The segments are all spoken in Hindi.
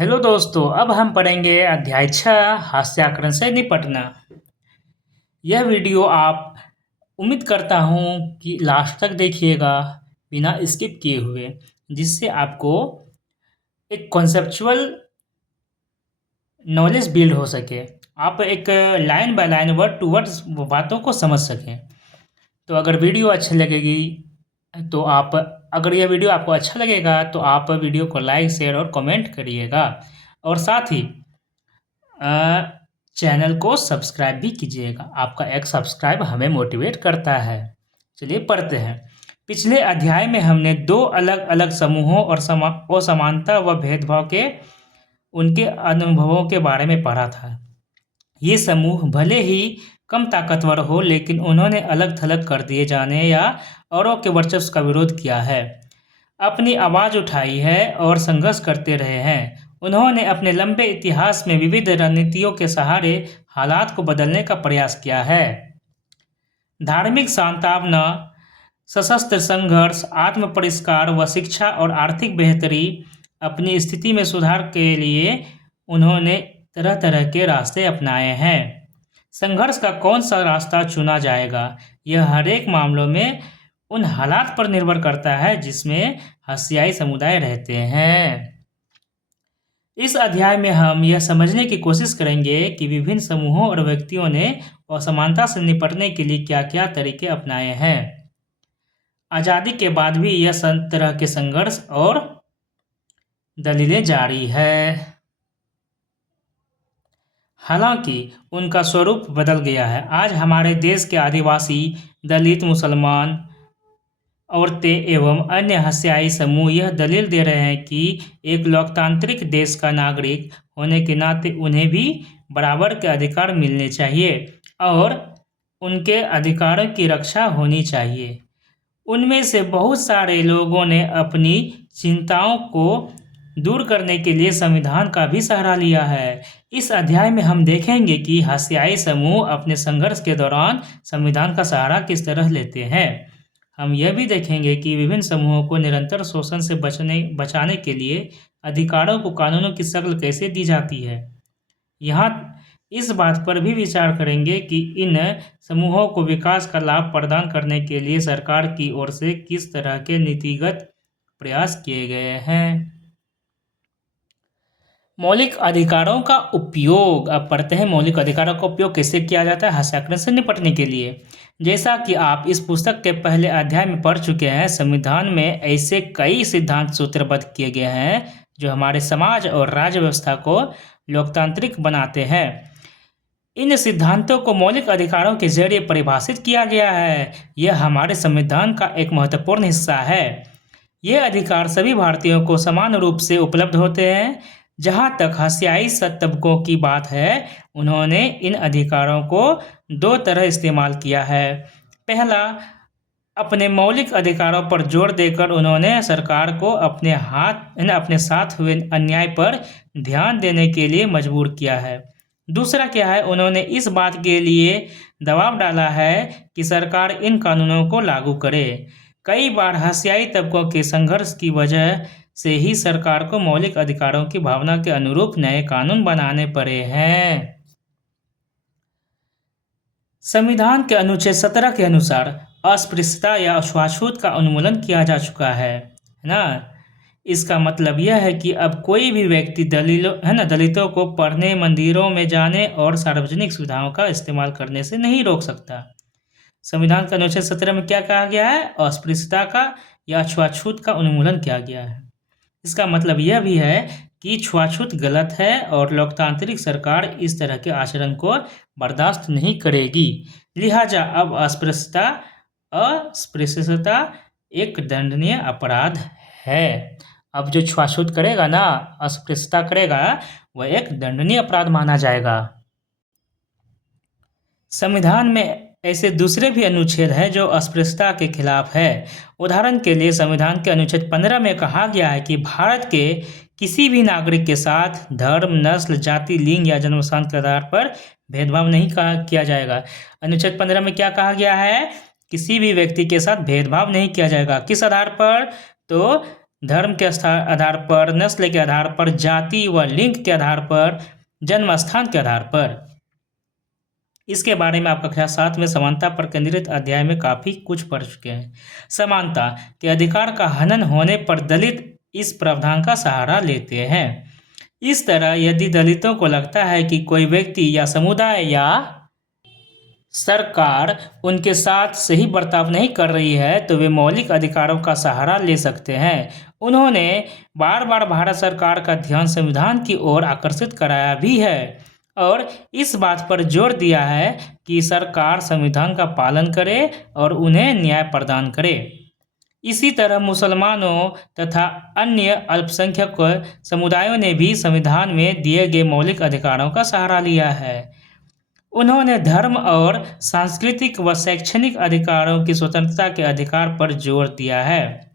हेलो दोस्तों, अब हम पढ़ेंगे अध्याय 6 हास्याकरण से निपटना। यह वीडियो आप उम्मीद करता हूँ कि लास्ट तक देखिएगा बिना स्किप किए हुए, जिससे आपको एक कॉन्सेप्चुअल नॉलेज बिल्ड हो सके। आप एक line by line word to word बातों को समझ सकें। तो अगर वीडियो अच्छी लगेगी तो आप अगर यह वीडियो आपको अच्छा लगेगा तो आप वीडियो को लाइक शेयर और कमेंट करिएगा और साथ ही चैनल को सब्सक्राइब भी कीजिएगा। आपका एक सब्सक्राइब हमें मोटिवेट करता है। चलिए पढ़ते हैं। पिछले अध्याय में हमने दो अलग अलग समूहों और असमानता व भेदभाव के उनके अनुभवों के बारे में पढ़ा था। ये समूह भले ही कम ताकतवर हो, लेकिन उन्होंने अलग थलग कर दिए जाने या औरों के वर्चस्व का विरोध किया है, अपनी आवाज़ उठाई है और संघर्ष करते रहे हैं। उन्होंने अपने लंबे इतिहास में विविध रणनीतियों के सहारे हालात को बदलने का प्रयास किया है। धार्मिक सांत्वना, सशस्त्र संघर्ष, आत्म परिष्कार व शिक्षा और आर्थिक बेहतरी, अपनी स्थिति में सुधार के लिए उन्होंने तरह तरह के रास्ते अपनाए हैं। संघर्ष का कौन सा रास्ता चुना जाएगा, यह हर एक मामलों में उन हालात पर निर्भर करता है जिसमें हसियाई समुदाय रहते हैं। इस अध्याय में हम यह समझने की कोशिश करेंगे कि विभिन्न समूहों और व्यक्तियों ने असमानता से निपटने के लिए क्या क्या तरीके अपनाए हैं। आज़ादी के बाद भी यह तरह के संघर्ष और दलीलें जारी है, हालांकि उनका स्वरूप बदल गया है। आज हमारे देश के आदिवासी, दलित, मुसलमान, औरतें एवं अन्य हसियाई समूह यह दलील दे रहे हैं कि एक लोकतांत्रिक देश का नागरिक होने के नाते उन्हें भी बराबर के अधिकार मिलने चाहिए और उनके अधिकारों की रक्षा होनी चाहिए। उनमें से बहुत सारे लोगों ने अपनी चिंताओं को दूर करने के लिए संविधान का भी सहारा लिया है। इस अध्याय में हम देखेंगे कि हसियाई समूह अपने संघर्ष के दौरान संविधान का सहारा किस तरह लेते हैं। हम यह भी देखेंगे कि विभिन्न समूहों को निरंतर शोषण से बचाने के लिए अधिकारों को कानूनों की शक्ल कैसे दी जाती है। यहाँ इस बात पर भी विचार करेंगे कि इन समूहों को विकास का लाभ प्रदान करने के लिए सरकार की ओर से किस तरह के नीतिगत प्रयास किए गए हैं। मौलिक अधिकारों का उपयोग। अब पढ़ते हैं मौलिक अधिकारों का उपयोग कैसे किया जाता है हस्ताक्षरण से निपटने के लिए। जैसा कि आप इस पुस्तक के पहले अध्याय में पढ़ चुके हैं, संविधान में ऐसे कई सिद्धांत सूत्रबद्ध किए गए हैं जो हमारे समाज और राज्य व्यवस्था को लोकतांत्रिक बनाते हैं। इन सिद्धांतों को मौलिक अधिकारों के जरिए परिभाषित किया गया है। यह हमारे संविधान का एक महत्वपूर्ण हिस्सा है। ये अधिकार सभी भारतीयों को समान रूप से उपलब्ध होते हैं। जहाँ तक हसियाई तबकों की बात है, उन्होंने इन अधिकारों को दो तरह इस्तेमाल किया है। पहला, अपने मौलिक अधिकारों पर जोर देकर उन्होंने सरकार को अपने साथ हुए अन्याय पर ध्यान देने के लिए मजबूर किया है। दूसरा क्या है, उन्होंने इस बात के लिए दबाव डाला है कि सरकार इन कानूनों को लागू करे। कई बार हसियाई तबकों के संघर्ष की वजह से ही सरकार को मौलिक अधिकारों की भावना के अनुरूप नए कानून बनाने पड़े हैं। संविधान के अनुच्छेद 17 के अनुसार अस्पृश्यता या छुआछूत का उन्मूलन किया जा चुका है ना। इसका मतलब यह है कि अब कोई भी व्यक्ति दलितों को पढ़ने, मंदिरों में जाने और सार्वजनिक सुविधाओं का इस्तेमाल करने से नहीं रोक सकता। संविधान के अनुच्छेद 17 में क्या कहा गया है, अस्पृश्यता का या छुआछूत का उन्मूलन किया गया है। इसका मतलब यह भी है कि छुआछूत गलत है और लोकतांत्रिक सरकार इस तरह के आचरण को बर्दाश्त नहीं करेगी। लिहाजा अब अस्पृश्यता एक दंडनीय अपराध है। अब जो छुआछूत करेगा ना, अस्पृश्यता करेगा, वह एक दंडनीय अपराध माना जाएगा। संविधान में ऐसे दूसरे भी अनुच्छेद हैं जो अस्पृश्यता के खिलाफ है। उदाहरण के लिए संविधान के अनुच्छेद 15 में कहा गया है कि भारत के किसी भी नागरिक के साथ धर्म, नस्ल, जाति, लिंग या जन्मस्थान के आधार पर भेदभाव नहीं किया जाएगा। अनुच्छेद 15 में क्या कहा गया है, किसी भी व्यक्ति के साथ भेदभाव नहीं किया जाएगा। किस आधार पर, तो धर्म के आधार पर, नस्ल के आधार पर, जाति व लिंग के आधार पर, जन्म स्थान के आधार पर। इसके बारे में आप कक्षा 7 में समानता पर केंद्रित अध्याय में काफ़ी कुछ पढ़ चुके हैं। समानता के अधिकार का हनन होने पर दलित इस प्रावधान का सहारा लेते हैं। इस तरह यदि दलितों को लगता है कि कोई व्यक्ति या समुदाय या सरकार उनके साथ सही बर्ताव नहीं कर रही है तो वे मौलिक अधिकारों का सहारा ले सकते हैं। उन्होंने बार बार भारत सरकार का ध्यान संविधान की ओर आकर्षित कराया भी है और इस बात पर जोर दिया है कि सरकार संविधान का पालन करे और उन्हें न्याय प्रदान करे। इसी तरह मुसलमानों तथा अन्य अल्पसंख्यक समुदायों ने भी संविधान में दिए गए मौलिक अधिकारों का सहारा लिया है। उन्होंने धर्म और सांस्कृतिक व शैक्षणिक अधिकारों की स्वतंत्रता के अधिकार पर जोर दिया है।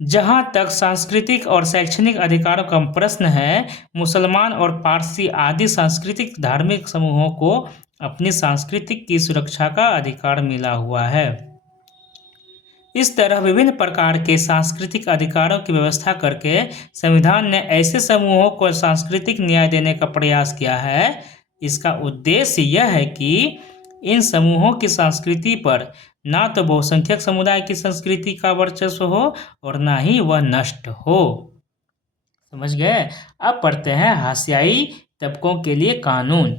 जहां तक सांस्कृतिक और शैक्षणिक अधिकारों का प्रश्न है, मुसलमान और पारसी आदि सांस्कृतिक धार्मिक समूहों को अपनी सांस्कृतिक की सुरक्षा का अधिकार मिला हुआ है। इस तरह विभिन्न प्रकार के सांस्कृतिक अधिकारों की व्यवस्था करके संविधान ने ऐसे समूहों को सांस्कृतिक न्याय देने का प्रयास किया है। इसका उद्देश्य यह है कि इन समूहों की संस्कृति पर ना तो बहुसंख्यक समुदाय की संस्कृति का वर्चस्व हो और ना ही वह नष्ट हो। समझ गए? अब पढ़ते हैं हाशियाई तबकों के लिए कानून।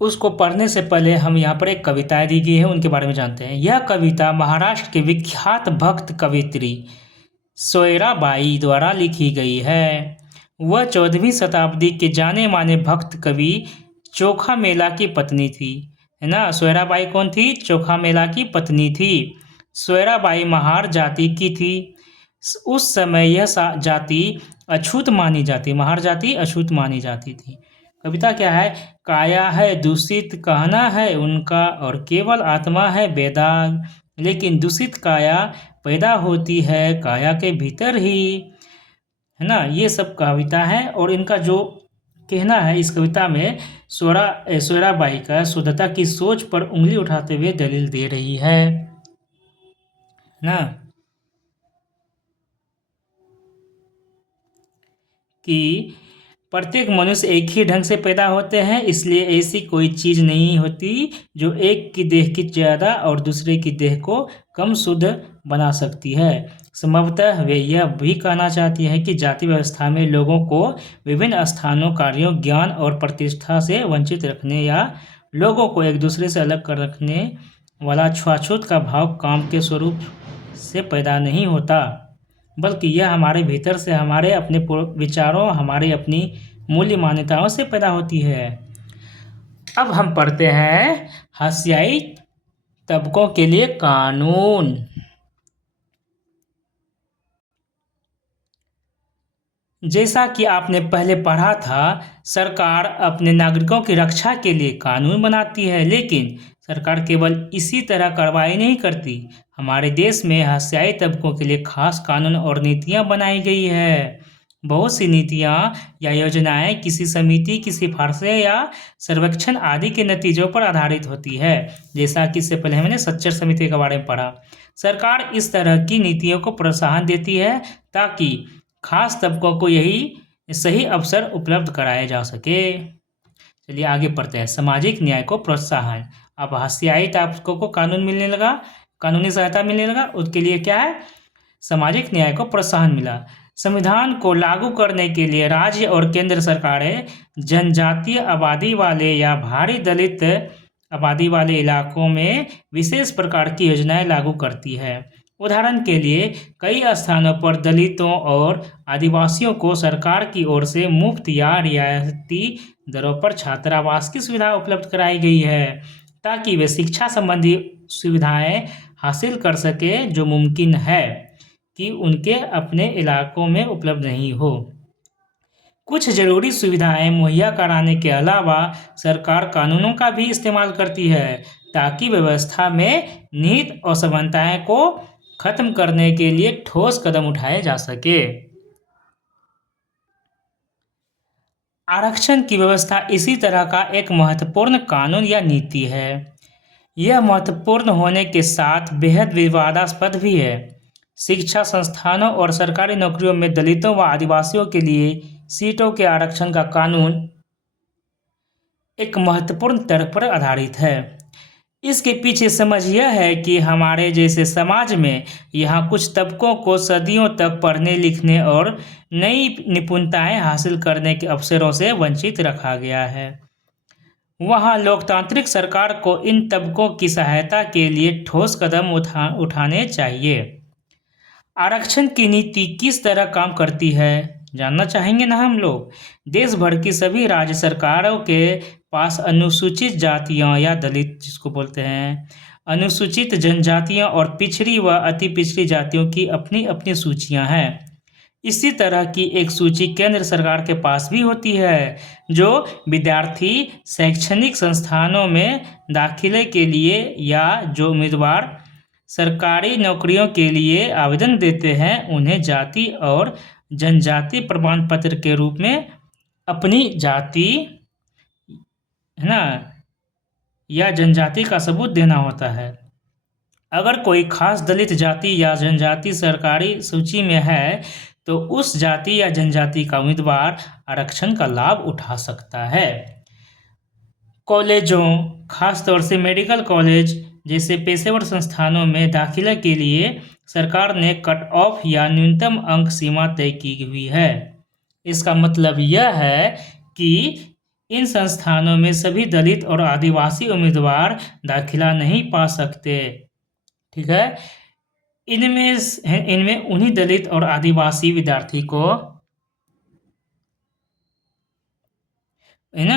उसको पढ़ने से पहले हम यहाँ पर एक कविता दी गई है, उनके बारे में जानते हैं। यह कविता महाराष्ट्र के विख्यात भक्त कवित्री सोयराबाई द्वारा लिखी गई है। वह 14वीं शताब्दी के जाने माने भक्त कवि चोखा मेला की पत्नी थी, है ना। सोयराबाई कौन थी? चोखा मेला की पत्नी थी। सोयराबाई महार जाति की थी। उस समय यह जाति अछूत मानी जाती, महार जाति अछूत मानी जाती थी। कविता क्या है? काया है दूषित कहना है उनका और केवल आत्मा है बेदाग, लेकिन दूषित काया पैदा होती है काया के भीतर ही, है ना। ये सब कविता है और इनका जो कहना है इस कविता में सोयराबाई का शुद्धता की सोच पर उंगली उठाते हुए दलील दे रही है ना, कि प्रत्येक मनुष्य एक ही ढंग से पैदा होते हैं, इसलिए ऐसी कोई चीज़ नहीं होती जो एक की देह की ज़्यादा और दूसरे की देह को कम शुद्ध बना सकती है। संभवतः वे यह भी कहना चाहती है कि जाति व्यवस्था में लोगों को विभिन्न स्थानों, कार्यों, ज्ञान और प्रतिष्ठा से वंचित रखने या लोगों को एक दूसरे से अलग कर रखने वाला छुआछूत का भाव काम के स्वरूप से पैदा नहीं होता, बल्कि यह हमारे भीतर से, हमारे अपने विचारों, हमारी अपनी मूल्य मान्यताओं से पैदा होती है। अब हम पढ़ते हैं हाशियाई तबकों के लिए कानून। जैसा कि आपने पहले पढ़ा था, सरकार अपने नागरिकों की रक्षा के लिए कानून बनाती है, लेकिन सरकार केवल इसी तरह कार्रवाई नहीं करती। हमारे देश में हाशियाई तबकों के लिए खास कानून और नीतियां बनाई गई है। बहुत सी नीतियां या योजनाएं किसी समिति की सिफारिशें या सर्वेक्षण आदि के नतीजों पर आधारित होती है, जैसा कि इससे पहले हमने सच्चर समिति के बारे में पढ़ा। सरकार इस तरह की नीतियों को प्रोत्साहन देती है ताकि खास तबकों को यही सही अवसर उपलब्ध कराए जा सके। चलिए आगे पढ़ते हैं। सामाजिक न्याय को प्रोत्साहन। अब हाशियाई तबकों को कानून मिलने लगा, कानूनी सहायता मिलने लगा, उसके लिए क्या है? सामाजिक न्याय को प्रोत्साहन मिला। संविधान को लागू करने के लिए राज्य और केंद्र सरकारें जनजातीय आबादी वाले या भारी दलित आबादी वाले इलाकों में विशेष प्रकार की योजनाएं लागू करती है। उदाहरण के लिए कई स्थानों पर दलितों और आदिवासियों को सरकार की ओर से मुफ्त या रियायती दरों पर छात्रावास की सुविधा उपलब्ध कराई गई है, ताकि वे शिक्षा संबंधी सुविधाएं हासिल कर सके जो मुमकिन है कि उनके अपने इलाकों में उपलब्ध नहीं हो। कुछ जरूरी सुविधाएं मुहैया कराने के अलावा सरकार कानूनों का भी इस्तेमाल करती है ताकि व्यवस्था में निहित असमानताएं को खत्म करने के लिए ठोस कदम उठाए जा सके। आरक्षण की व्यवस्था इसी तरह का एक महत्वपूर्ण कानून या नीति है। यह महत्वपूर्ण होने के साथ बेहद विवादास्पद भी है। शिक्षा संस्थानों और सरकारी नौकरियों में दलितों व आदिवासियों के लिए सीटों के आरक्षण का कानून एक महत्वपूर्ण तर्क पर आधारित है। इसके पीछे समझ यह है कि हमारे जैसे समाज में यहाँ कुछ तबकों को सदियों तक पढ़ने लिखने और नई निपुणताएं हासिल करने के अवसरों से वंचित रखा गया है। वहाँ लोकतांत्रिक सरकार को इन तबकों की सहायता के लिए ठोस कदम उठाने चाहिए। आरक्षण की नीति किस तरह काम करती है जानना चाहेंगे ना हम लोग। देश भर की सभी राज्य सरकारों के पास अनुसूचित जातियों या दलित जिसको बोलते हैं, अनुसूचित जनजातियों और पिछड़ी व अति पिछड़ी जातियों की अपनी अपनी सूचियां हैं। इसी तरह की एक सूची केंद्र सरकार के पास भी होती है, जो विद्यार्थी शैक्षणिक संस्थानों में दाखिले के लिए या जो उम्मीदवार सरकारी नौकरियों के लिए आवेदन देते हैं उन्हें जाति और जनजाति प्रमाण पत्र के रूप में अपनी जाति है ना या जनजाति का सबूत देना होता है। अगर कोई खास दलित जाति या जनजाति सरकारी सूची में है तो उस जाति या जनजाति का उम्मीदवार आरक्षण का लाभ उठा सकता है। कॉलेजों, खासतौर से मेडिकल कॉलेज जैसे पेशेवर संस्थानों में दाखिला के लिए सरकार ने कट ऑफ या न्यूनतम अंक सीमा तय की हुई है। इसका मतलब यह है कि इन संस्थानों में सभी दलित और आदिवासी उम्मीदवार दाखिला नहीं पा सकते। ठीक है, इनमें उन्हीं दलित और आदिवासी विद्यार्थी को है ना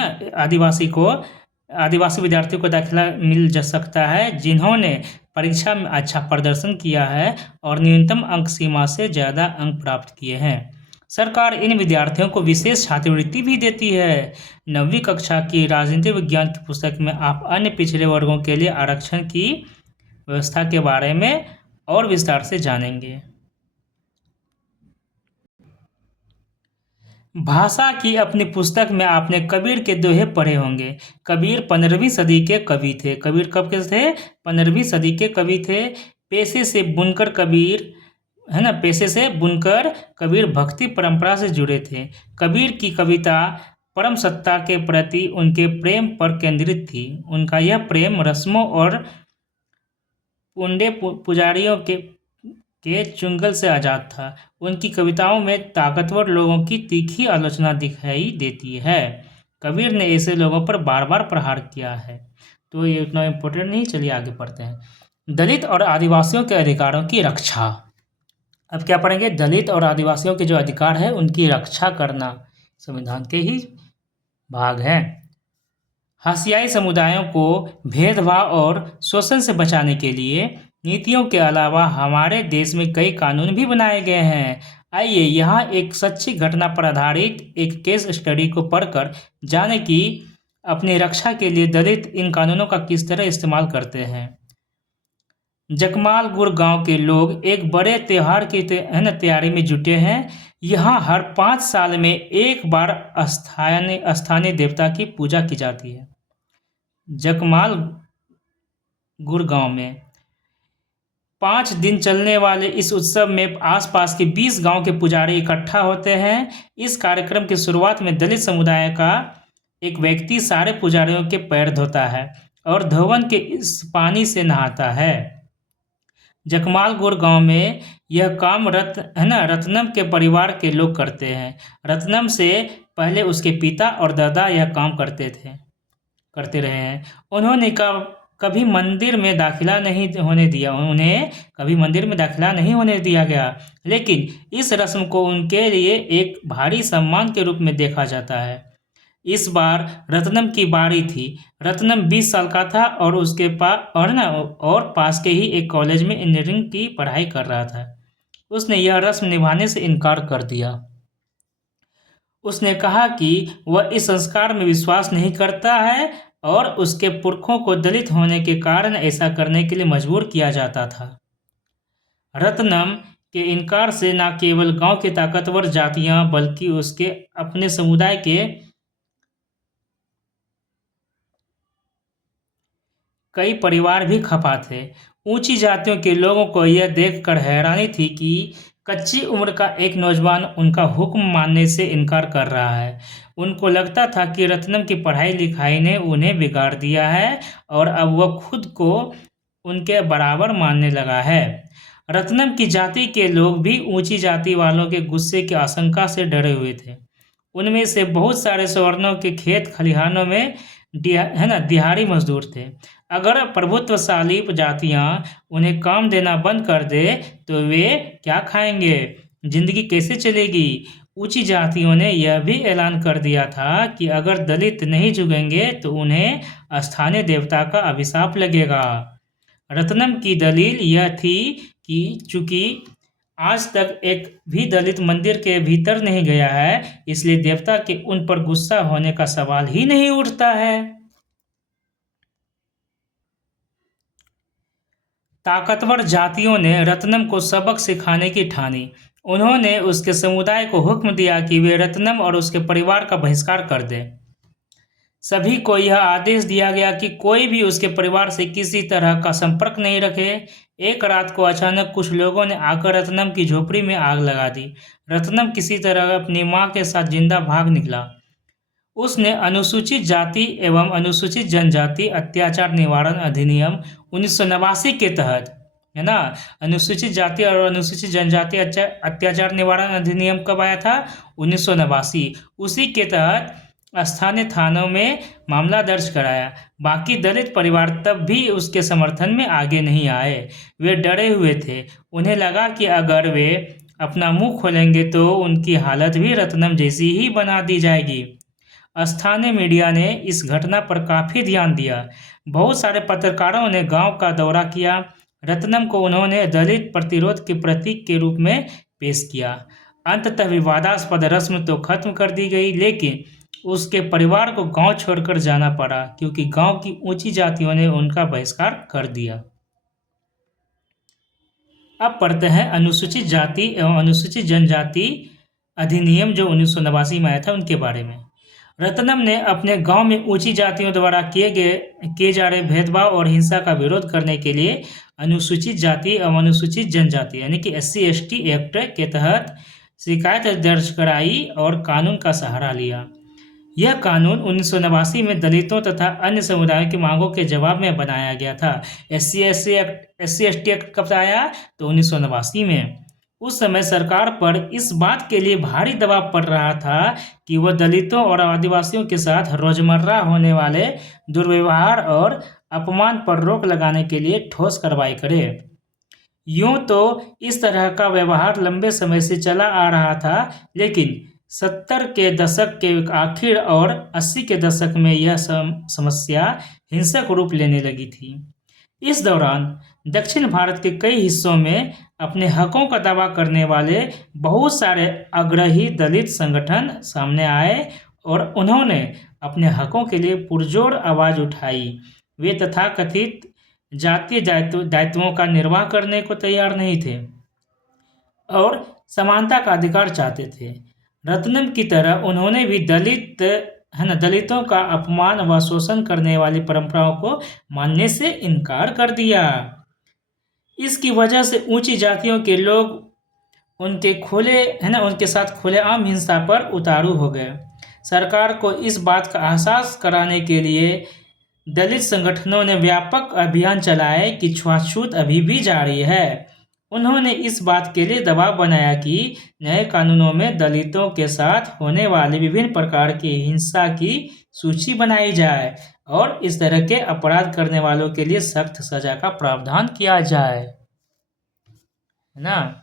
आदिवासी विद्यार्थियों को दाखिला मिल जा सकता है जिन्होंने परीक्षा में अच्छा प्रदर्शन किया है और न्यूनतम अंक सीमा से ज़्यादा अंक प्राप्त किए हैं। सरकार इन विद्यार्थियों को विशेष छात्रवृत्ति भी देती है। 9वीं कक्षा की राजनीति विज्ञान की पुस्तक में आप अन्य पिछड़े वर्गों के लिए आरक्षण की व्यवस्था के बारे में और विस्तार से जानेंगे। भाषा की अपनी पुस्तक में आपने कबीर के दोहे पढ़े होंगे। कबीर 15वीं सदी के कवि थे। कबीर कब के थे? 15वीं सदी के कवि थे। पेशे से बुनकर कबीर है ना, पेशे से बुनकर कबीर भक्ति परंपरा से जुड़े थे। कबीर की कविता परम सत्ता के प्रति उनके प्रेम पर केंद्रित थी। उनका यह प्रेम रस्मों और पुंडे पुजारियों के चुंगल से आज़ाद था। उनकी कविताओं में ताकतवर लोगों की तीखी आलोचना दिखाई देती है। कबीर ने ऐसे लोगों पर बार बार प्रहार किया है। तो ये इतना इम्पोर्टेंट नहीं, चलिए आगे पढ़ते हैं। दलित और आदिवासियों के अधिकारों की रक्षा। अब क्या पढ़ेंगे? दलित और आदिवासियों के जो अधिकार है उनकी रक्षा करना संविधान के ही भाग है। हाशियाई समुदायों को भेदभाव और शोषण से बचाने के लिए नीतियों के अलावा हमारे देश में कई कानून भी बनाए गए हैं। आइए यहाँ एक सच्ची घटना पर आधारित एक केस स्टडी को पढ़कर जाने कि अपनी रक्षा के लिए दलित इन कानूनों का किस तरह इस्तेमाल करते हैं। जकमालगुड़ गांव के लोग एक बड़े त्यौहार की तैयारी में जुटे हैं। यहाँ हर 5 साल में एक बार स्थानीय देवता की पूजा की जाती है। जकमालगुड़ गांव में 5 दिन चलने वाले इस उत्सव में आसपास के 20 गांव के पुजारी इकट्ठा होते हैं। इस कार्यक्रम की शुरुआत में दलित समुदाय का एक व्यक्ति सारे पुजारियों के पैर धोता है और धोवन के इस पानी से नहाता है। जकमालगुड़ गांव में यह काम रत्नम के परिवार के लोग करते हैं। रत्नम से पहले उसके पिता और दादा यह काम करते रहे हैं। उन्होंने कभी मंदिर में दाखिला नहीं होने दिया गया, लेकिन इस रस्म को उनके लिए एक भारी सम्मान के रूप में देखा जाता है। इस बार रत्नम की बारी थी। रत्नम 20 साल का था और उसके पास के ही एक कॉलेज में इंजीनियरिंग की पढ़ाई कर रहा था। उसने यह रस्म निभाने से इनकार कर दिया। उसने कहा कि वह इस संस्कार में विश्वास नहीं करता है और उसके पुरखों को दलित होने के कारण ऐसा करने के लिए मजबूर किया जाता था। रत्नम के इनकार से न केवल गांव की ताकतवर जातियां बल्कि उसके अपने समुदाय के कई परिवार भी खफा थे। ऊंची जातियों के लोगों को यह देखकर हैरानी थी कि कच्ची उम्र का एक नौजवान उनका हुक्म मानने से इनकार कर रहा है। उनको लगता था कि रत्नम की पढ़ाई लिखाई ने उन्हें बिगाड़ दिया है और अब वह खुद को उनके बराबर मानने लगा है। रत्नम की जाति के लोग भी ऊंची जाति वालों के गुस्से की आशंका से डरे हुए थे। उनमें से बहुत सारे सवर्णों के खेत खलिहानों में दिहाड़ी मजदूर थे। अगर प्रभुत्वशाली जातियां उन्हें काम देना बंद कर दे तो वे क्या खाएंगे, जिंदगी कैसे चलेगी। ऊंची जातियों ने यह भी ऐलान कर दिया था कि अगर दलित नहीं झुकेंगे तो उन्हें स्थानीय देवता का अभिशाप लगेगा। रत्नम की दलील यह थी कि चूंकि आज तक एक भी दलित मंदिर के भीतर नहीं गया है, इसलिए देवता के उन पर गुस्सा होने का सवाल ही नहीं उठता है। ताकतवर जातियों ने रत्नम को सबक सिखाने की ठानी। उन्होंने उसके समुदाय को हुक्म दिया कि वे रत्नम और उसके परिवार का बहिष्कार कर दें। सभी को यह आदेश दिया गया कि कोई भी उसके परिवार से किसी तरह का संपर्क नहीं रखे। एक रात को अचानक कुछ लोगों ने आकर रत्नम की झोपड़ी में आग लगा दी। रत्नम किसी तरह अपनी मां के साथ जिंदा भाग निकला। उसने अनुसूचित जाति एवं अनुसूचित जनजाति अत्याचार निवारण अधिनियम 1989 के तहत, है ना, अनुसूचित जाति और अनुसूचित जनजाति अत्याचार निवारण अधिनियम कब आया था? 1989। उसी के तहत स्थानीय थानों में मामला दर्ज कराया। बाकी दलित परिवार तब भी उसके समर्थन में आगे नहीं आए। वे डरे हुए थे। उन्हें लगा कि अगर वे अपना मुंह खोलेंगे तो उनकी हालत भी रत्नम जैसी ही बना दी जाएगी। स्थानीय मीडिया ने इस घटना पर काफी ध्यान दिया। बहुत सारे पत्रकारों ने गांव का दौरा किया। रत्नम को उन्होंने दलित प्रतिरोध के प्रतीक के रूप में पेश किया। अंततः विवादास्पद रस्म तो खत्म कर दी गई, लेकिन उसके परिवार को गांव छोड़कर जाना पड़ा क्योंकि गांव की ऊंची जातियों ने उनका बहिष्कार कर दिया। अब पढ़ते हैं अनुसूचित जाति एवं अनुसूचित जनजाति अधिनियम जो 1989 में आया था उनके बारे में। रत्नम ने अपने गांव में ऊंची जातियों द्वारा किए जा रहे भेदभाव और हिंसा का विरोध करने के लिए अनुसूचित जाति एवं अनुसूचित जनजाति यानी कि SC/ST एक्ट के तहत शिकायत दर्ज कराई और कानून का सहारा लिया। यह कानून 1989 में दलितों तथा अन्य समुदायों की मांगों के जवाब में बनाया गया था। SC/ST एक्ट कब आया? तो 1989 में। उस समय सरकार पर इस बात के लिए भारी दबाव पड़ रहा था कि वह दलितों और आदिवासियों के साथ रोजमर्रा होने वाले दुर्व्यवहार और अपमान पर रोक लगाने के लिए ठोस कार्रवाई करे। यूं तो इस तरह का व्यवहार लंबे समय से चला आ रहा था, लेकिन 70 के दशक के आखिर और 80 के दशक में यह समस्या हिंसक रूप लेने लगी थी। इस दौरान दक्षिण भारत के कई हिस्सों में अपने हकों का दावा करने वाले बहुत सारे आग्रही दलित संगठन सामने आए और उन्होंने अपने हकों के लिए पुरजोर आवाज उठाई। वे तथाकथित जातीय दायित्वों का निर्वाह करने को तैयार नहीं थे और समानता का अधिकार चाहते थे। रत्नम की तरह उन्होंने भी दलितों का अपमान व शोषण करने वाली परंपराओं को मानने से इनकार कर दिया। इसकी वजह से ऊंची जातियों के लोग उनके साथ खुलेआम हिंसा पर उतारू हो गए। सरकार को इस बात का एहसास कराने के लिए दलित संगठनों ने व्यापक अभियान चलाए कि छुआछूत अभी भी जारी है। उन्होंने इस बात के लिए दबाव बनाया कि नए कानूनों में दलितों के साथ होने वाली विभिन्न प्रकार की हिंसा की सूची बनाई जाए और इस तरह के अपराध करने वालों के लिए सख्त सजा का प्रावधान किया जाए, है ना।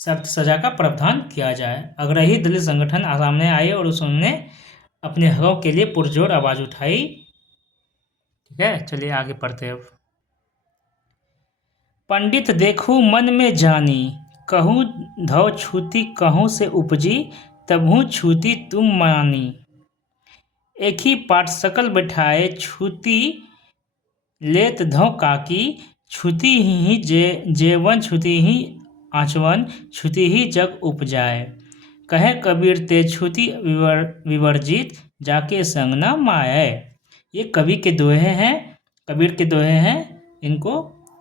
सख्त सजा का प्रावधान किया जाए। आग्रही दलित संगठन सामने आए और उसने अपने हकों के लिए पुरजोर आवाज उठाई। ठीक है, चलिए आगे पढ़ते हैं। पंडित देखूं मन में जानी, कहूँ धौ छूती कहूँ से उपजी, तबहू छूती तुम मानी। एक ही पाठ सकल बैठाए छूती लेत धौ काकी, छूती ही जेवन छूती ही आचवन, छूती ही जग उपजाए। कहे कबीर ते छुति विवर्जित, जाके संग न माए। ये कवि के दोहे हैं, कबीर के दोहे हैं। इनको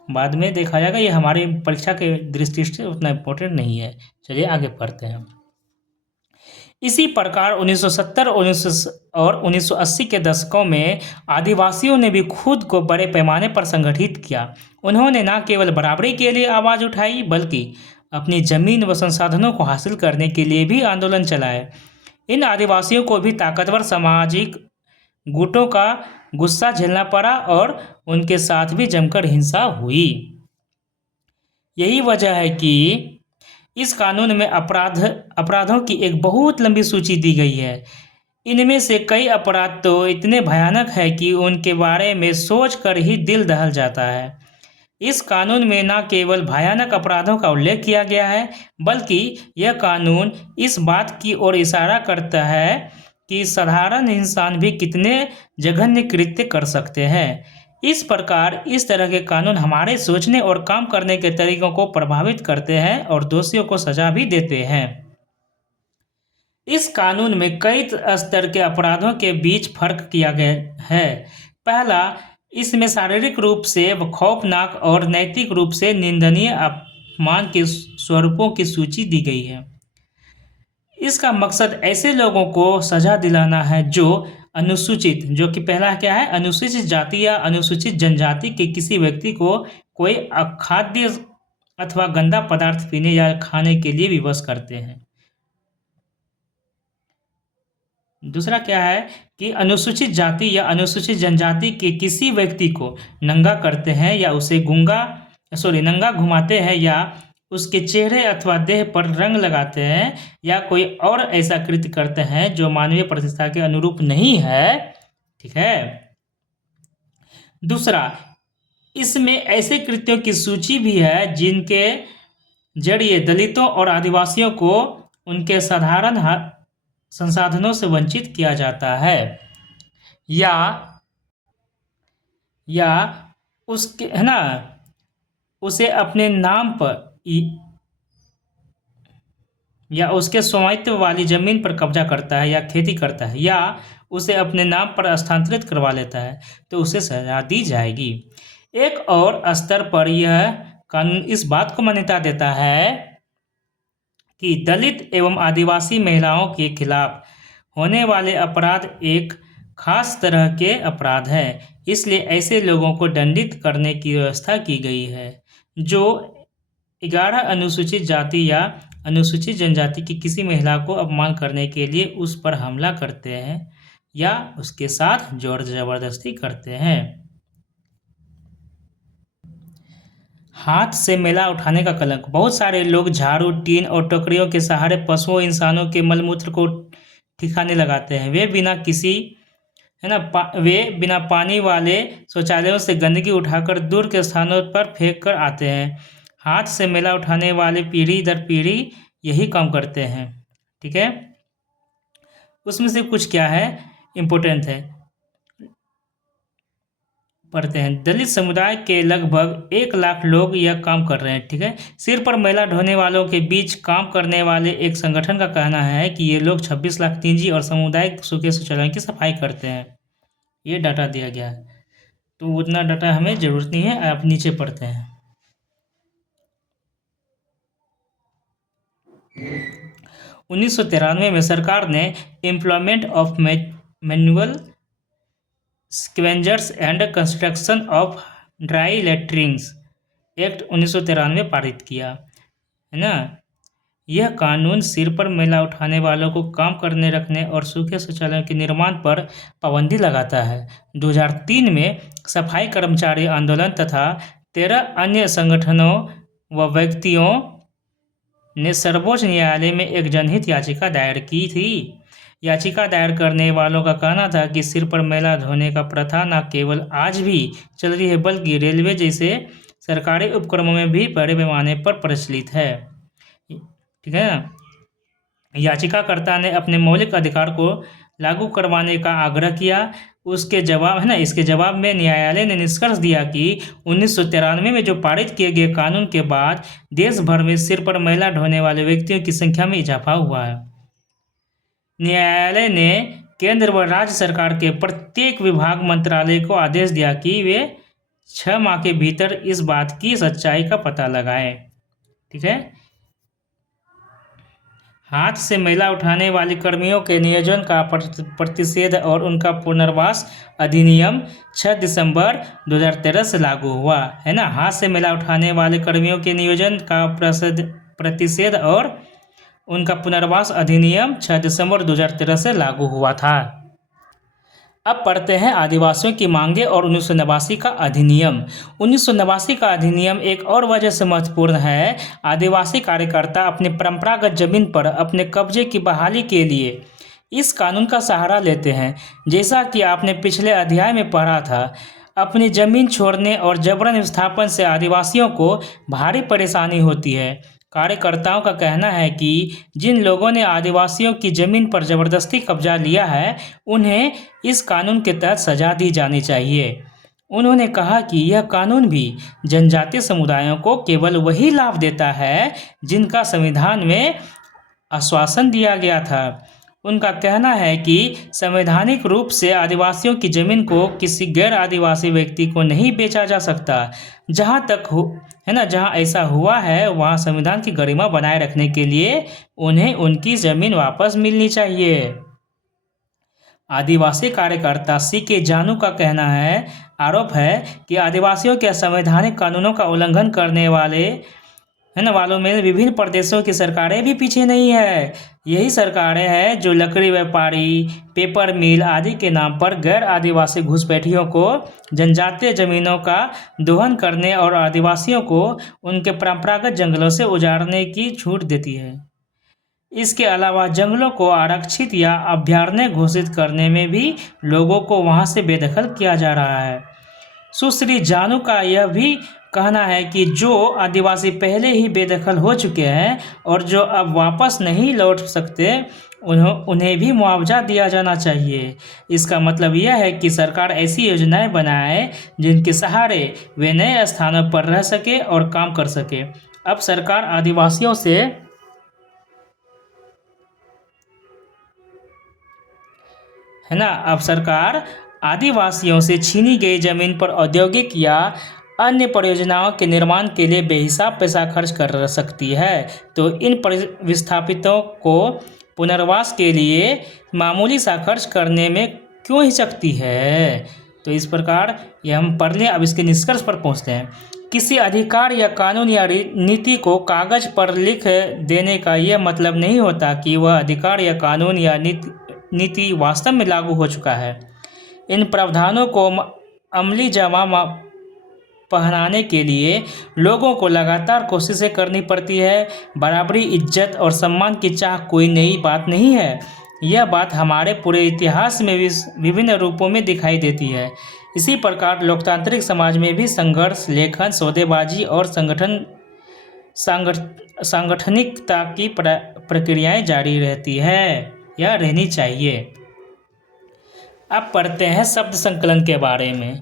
बाद में देखा जाएगा, ये हमारी परीक्षा के दृष्टि से उतना इम्पोर्टेंट नहीं है। चलिए आगे पढ़ते हैं। इसी प्रकार 1970 और 1980 के दशकों में आदिवासियों ने भी खुद को बड़े पैमाने पर संगठित किया। उन्होंने न केवल बराबरी के लिए आवाज़ उठाई, बल्कि अपनी जमीन व संसाधनों को हासिल करने के लिए भी आंदोलन चलाए। इन आदिवासियों को भी ताकतवर सामाजिक गुटों का गुस्सा झेलना पड़ा और उनके साथ भी जमकर हिंसा हुई। यही वजह है कि इस कानून में अपराधों की एक बहुत लंबी सूची दी गई है। इनमें से कई अपराध तो इतने भयानक है कि उनके बारे में सोचकर ही दिल दहल जाता है। इस कानून में न केवल भयानक अपराधों का उल्लेख किया गया है, बल्कि यह कानून इस बात की ओर इशारा करता है कि साधारण इंसान भी कितने जघन्य कृत्य कर सकते हैं। इस प्रकार इस तरह के कानून हमारे सोचने और काम करने के तरीकों को प्रभावित करते हैं और दोषियों को सजा भी देते हैं। इस कानून में कई स्तर के अपराधों के बीच फर्क किया गया है। पहला, इसमें शारीरिक रूप से खौफनाक और नैतिक रूप से निंदनीय अपमान के स्वरूपों की सूची दी गई है। इसका मकसद ऐसे लोगों को सजा दिलाना है जो अनुसूचित, जो कि पहला क्या है, अनुसूचित जाति या अनुसूचित जनजाति के किसी व्यक्ति को कोई अखाद्य अथवा गंदा पदार्थ पीने या खाने के लिए विवश करते हैं। दूसरा क्या है कि अनुसूचित जाति या अनुसूचित जनजाति के किसी व्यक्ति को नंगा करते हैं या उसे नंगा घुमाते हैं या उसके चेहरे अथवा देह पर रंग लगाते हैं या कोई और ऐसा कृत्य करते हैं जो मानवीय प्रतिष्ठा के अनुरूप नहीं है। ठीक है। दूसरा, इसमें ऐसे कृत्यों की सूची भी है जिनके जरिए दलितों और आदिवासियों को उनके साधारण संसाधनों से वंचित किया जाता है या उसके है ना उसे अपने नाम पर या उसके स्वामित्व वाली जमीन पर कब्जा करता है या खेती करता है या उसे अपने नाम पर स्थानांतरित करवा लेता है, तो उसे सजा दी जाएगी। एक और स्तर पर यह कानून इस बात को मान्यता देता है कि दलित एवं आदिवासी महिलाओं के खिलाफ होने वाले अपराध एक खास तरह के अपराध हैं, इसलिए ऐसे लोगों को दंडित करने की व्यवस्था की गई है। जो 11 अनुसूचित जाति या अनुसूचित जनजाति की किसी महिला को अपमान करने के लिए उस पर हमला करते हैं या उसके साथ जोर जबरदस्ती करते हैं। हाथ से मैला उठाने का कलंक। बहुत सारे लोग झाड़ू, टीन और टोकरियों के सहारे पशुओं, इंसानों के मलमूत्र को ठिकाने लगाते हैं। वे बिना पानी वाले शौचालयों से गंदगी उठाकर दूर के स्थानों पर फेंक कर आते हैं। हाथ से मैला उठाने वाले पीढ़ी दर पीढ़ी यही काम करते हैं। ठीक है। उसमें से कुछ क्या है इम्पोर्टेंट है, पढ़ते हैं। दलित समुदाय के लगभग 1 लाख लोग यह काम कर रहे हैं। ठीक है। सिर पर मैला ढोने वालों के बीच काम करने वाले एक संगठन का कहना है कि ये लोग 26 लाख निजी और सामुदायिक सूखे शौचालयों की सफाई करते हैं। ये डाटा दिया गया है, तो उतना डाटा हमें ज़रूरत नहीं है। आप नीचे पढ़ते हैं। 1993 में सरकार ने employment of manual scavengers and construction of dry latrines act 1993 पारित किया, है ना। यह कानून सिर पर मैला उठाने वालों को काम करने रखने और सूखे शौचालयों के निर्माण पर पाबंदी लगाता है। 2003 में सफाई कर्मचारी आंदोलन तथा 13 अन्य संगठनों व व्यक्तियों ने सर्वोच्च न्यायालय में एक जनहित याचिका दायर की थी। याचिका दायर करने वालों का कहना था कि सिर पर मैला धोने का प्रथा न केवल आज भी चल रही है, बल्कि रेलवे जैसे सरकारी उपक्रमों में भी बड़े पैमाने पर प्रचलित है। ठीक है ना। याचिकाकर्ता ने अपने मौलिक अधिकार को लागू करवाने का आग्रह किया। इसके जवाब में न्यायालय ने निष्कर्ष दिया कि 1993 में जो पारित किए गए कानून के बाद देश भर में सिर पर मैला ढोने वाले व्यक्तियों की संख्या में इजाफा हुआ है। न्यायालय ने केंद्र व राज्य सरकार के प्रत्येक विभाग मंत्रालय को आदेश दिया कि वे 6 माह के भीतर इस बात की सच्चाई का पता लगाएं। ठीक है। हाथ से मैला उठाने वाले कर्मियों के नियोजन का प्रतिषेध और उनका पुनर्वास अधिनियम 6 दिसंबर 2013 से लागू हुआ है ना। हाथ से मैला उठाने वाले कर्मियों के नियोजन का प्रतिषेध और उनका पुनर्वास अधिनियम 6 दिसंबर 2013 से लागू हुआ था। अब पढ़ते हैं आदिवासियों की मांगे और 1989 का अधिनियम। 1989 का अधिनियम एक और वजह से महत्वपूर्ण है। आदिवासी कार्यकर्ता अपनी परंपरागत जमीन पर अपने कब्जे की बहाली के लिए इस कानून का सहारा लेते हैं। जैसा कि आपने पिछले अध्याय में पढ़ा था, अपनी जमीन छोड़ने और जबरन विस्थापन से आदिवासियों को भारी परेशानी होती है। कार्यकर्ताओं का कहना है कि जिन लोगों ने आदिवासियों की ज़मीन पर ज़बरदस्ती कब्जा लिया है, उन्हें इस कानून के तहत सजा दी जानी चाहिए। उन्होंने कहा कि यह कानून भी जनजातीय समुदायों को केवल वही लाभ देता है जिनका संविधान में आश्वासन दिया गया था। उनका कहना है कि संवैधानिक रूप से आदिवासियों की ज़मीन को किसी गैर आदिवासी व्यक्ति को नहीं बेचा जा सकता। जहाँ तक हो है ना, जहाँ ऐसा हुआ है वहाँ संविधान की गरिमा बनाए रखने के लिए उन्हें उनकी ज़मीन वापस मिलनी चाहिए। आदिवासी कार्यकर्ता C.K. जानू का कहना है, आरोप है कि आदिवासियों के संवैधानिक कानूनों का उल्लंघन करने वालों में विभिन्न प्रदेशों की सरकारें भी पीछे नहीं है। यही सरकारें हैं जो लकड़ी व्यापारी, पेपर मिल आदि के नाम पर गैर आदिवासी घुसपैठियों को जनजातीय जमीनों का दोहन करने और आदिवासियों को उनके परंपरागत जंगलों से उजाड़ने की छूट देती है। इसके अलावा जंगलों को आरक्षित या अभयारण्य घोषित करने में भी लोगों को वहां से बेदखल किया जा रहा है। सुश्री जानू का यह भी कहना है कि जो आदिवासी पहले ही बेदखल हो चुके हैं और जो अब वापस नहीं लौट सकते, उन्हें भी मुआवजा दिया जाना चाहिए। इसका मतलब यह है कि सरकार ऐसी योजनाएं बनाए जिनके सहारे वे नए स्थानों पर रह सके और काम कर सके। अब सरकार आदिवासियों से छीनी गई जमीन पर औद्योगिक या अन्य परियोजनाओं के निर्माण के लिए बेहिसाब पैसा खर्च कर सकती है। तो इन विस्थापितों को पुनर्वास के लिए मामूली सा खर्च करने में क्यों हिचकती है। तो इस प्रकार ये हम पढ़ लें। अब इसके निष्कर्ष पर पहुंचते हैं। किसी अधिकार या कानून या नीति को कागज पर लिख देने का यह मतलब नहीं होता कि वह अधिकार या कानून या नीति वास्तव में लागू हो चुका है। इन प्रावधानों को अमली जामा पहनाने के लिए लोगों को लगातार कोशिशें करनी पड़ती है। बराबरी, इज्जत और सम्मान की चाह कोई नई बात नहीं है। यह बात हमारे पूरे इतिहास में विभिन्न रूपों में दिखाई देती है। इसी प्रकार लोकतांत्रिक समाज में भी संघर्ष, लेखन, सौदेबाजी और सांगठनिकता की प्रक्रियाएं जारी रहती है या रहनी चाहिए। अब पढ़ते हैं शब्द संकलन के बारे में।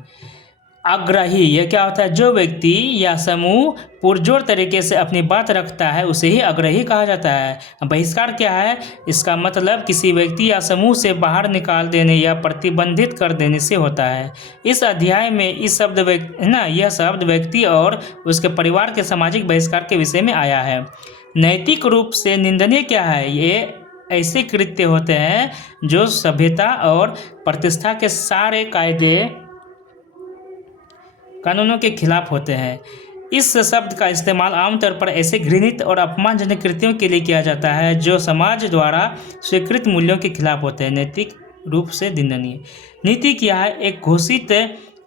आग्रही, यह क्या होता है? जो व्यक्ति या समूह पुरजोर तरीके से अपनी बात रखता है उसे ही आग्रही कहा जाता है। बहिष्कार क्या है? इसका मतलब किसी व्यक्ति या समूह से बाहर निकाल देने या प्रतिबंधित कर देने से होता है। इस अध्याय में यह शब्द व्यक्ति और उसके परिवार के सामाजिक बहिष्कार के विषय में आया है। नैतिक रूप से निंदनीय क्या है? ये ऐसे कृत्य होते हैं जो सभ्यता और प्रतिष्ठा के सारे कानूनों के खिलाफ होते हैं। इस शब्द का इस्तेमाल आमतौर पर ऐसे घृणित और अपमानजनक कृत्यों के लिए किया जाता है जो समाज द्वारा स्वीकृत मूल्यों के खिलाफ होते हैं। नैतिक रूप से निंदनीय। नीति क्या है? एक घोषित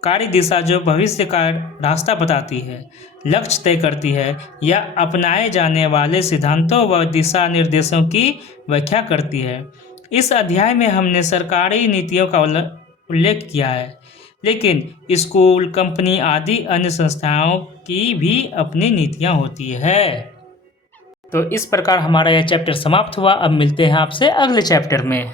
कार्य दिशा जो भविष्य का रास्ता बताती है, लक्ष्य तय करती है या अपनाए जाने वाले सिद्धांतों व दिशा निर्देशों की व्याख्या करती है। इस अध्याय में हमने सरकारी नीतियों का उल्लेख किया है, लेकिन स्कूल, कंपनी आदि अन्य संस्थाओं की भी अपनी नीतियां होती है। तो इस प्रकार हमारा यह चैप्टर समाप्त हुआ। अब मिलते हैं आपसे अगले चैप्टर में।